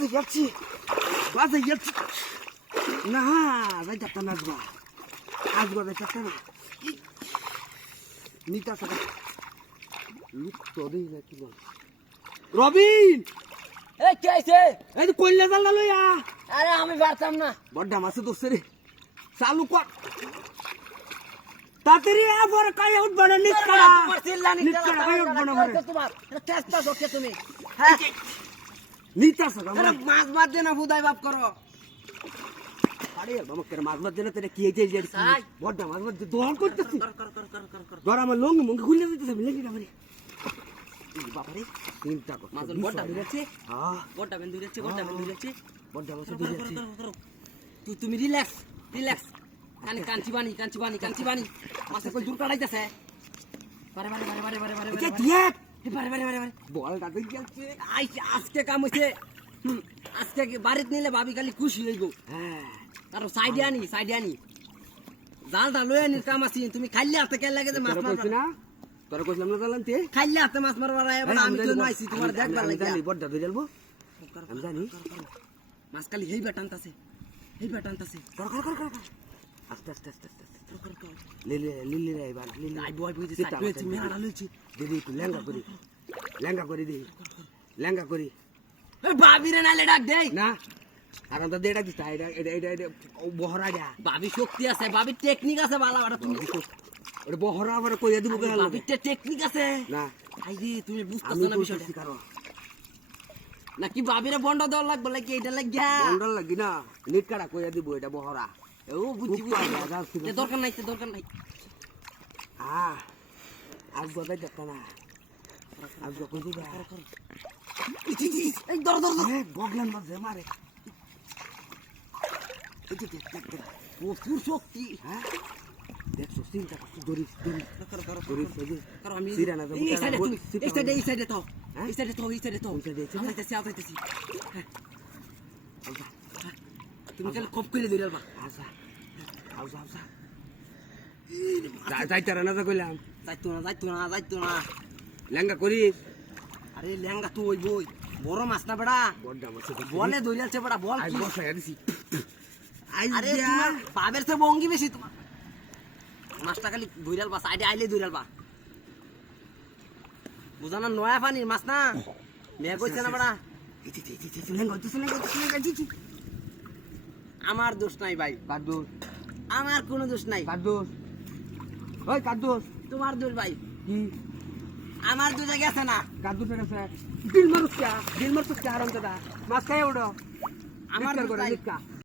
বাজে যাচ্ছি না যাই যাচ্ছে না আজবা যাচ্ছে না নিতা সাদা লুক তো দেই না কি বল রবিন এই কি হইছে? এই তো কইলা জানলা লইয়া আরে আমি পারতাম না। বড় মাছে দোস্ত রে চালু কর তাড়াতাড়ি আবার কাই উঠবা না নিকড়া তোমার চিল্লানি নিকড়া কাই উঠবা না ঘরে তোমার চেষ্টা করতে তুমি। হ্যাঁ নিতা সাদা আরে মাছ বাদ দে না বুদাই বাপ করো। আরে বাবা কেন মাছ বাদ দেনা তেরে কি হইছে যে বড় মাছ বাদ দোল করতেছি কর ধর আমার লং মঙ্গে খুলে দিতেছে মিলে গেছে বাবা রে চিন্তা কর মাছ বড়টা ধরেছে। হ্যাঁ বড়টা বেন ধরেছে বড় মাছ ধরেছে। তুমি রিল্যাক্স কাঞ্চি বানি মাছ কই দূর কাটাইতেছে। বারে বল দাদা গেছে আজকে কাম হইছে। আজকে বাড়িতে নিলে ভাবি খালি খুশি হইব। হ্যাঁ আর সাইডে আনি জালটা লই আনির কাম আছে। তুমি খাইলে হাতে কেন লাগে যে মাছ তোরা কইছ মারবা না তোরা কইছিলাম না জানতে খাইলে হাতে মাছ মারবার আমি তো নাইছি তোমার দেখবার লাগে। জানি বড় দাদা জ্বলবো আমি জানি মাছ খালি হেইবা টানতাছে কর আস্তে লিলি রে এবার লিলি আই বয় বুঝি সাইড হইছে মেলা লইছি। দিদি একটু লেঙ্গা করি এই ভাবি রে নালে ডাক দেই না আর আমরা দেড়া দিতা এটা বহরা যা ভাবি শক্তি আছে, ভাবি টেকনিক আছে বালা বাটা। তুমি ওরে বহরা আবার কইয়া দিব কেন ভাবির টেকনিক আছে না আই রে তুমি বুঝতাছ আমি না বিষয়টা বুঝতেছি কারণ নাকি ভাবিরে বন্ড দেওয়ার লাগবে নাকি এটা লাগিয়া বন্ডল লাগি না নিট কাটা কইয়া দিব এটা বহরা ও বুঝছি দরকার নাই আজ গদাই দেখতা না আজ কই দিবা এই দর বগলান মাঝে মারে প্রচুর শক্তি। হ্যাঁ দেখছো চিন্তা করছো দরিস কারণ আমি সিরানা এই সাইডে তো আইতেছি। তুমি খালি খপ করে ধরে আলবা। যাইতারা না কইলাম যাইতো না লেঙ্গা করিস আরে লেঙ্গা তো ওই বই বড় মাছ না বেড়া বড় মাছ বলে ধরে আছে বেড়া বল আই কি? বসায়া দিছি আরে তোমার বাবের থেকে বঙ্গি বেশি তোমার। মাছটা খালি ধরে আলবা সাইডে আইলে ধরে আলবা বুঝানা নয়া পানির মাছ না মেয়ে কইছে না বেড়া। আমার দোষ নাই ভাই, কাদুস আমার কোনো দোষ নাই। ওই কাদুস তোমার দোষ ভাই, কি আমার দোষে গেছে না। কাদুস আছে দিল মারুস কে আরাম দাদা মাছ খাই উড়ো আমার নিকা দোষ করে নাই। নিকা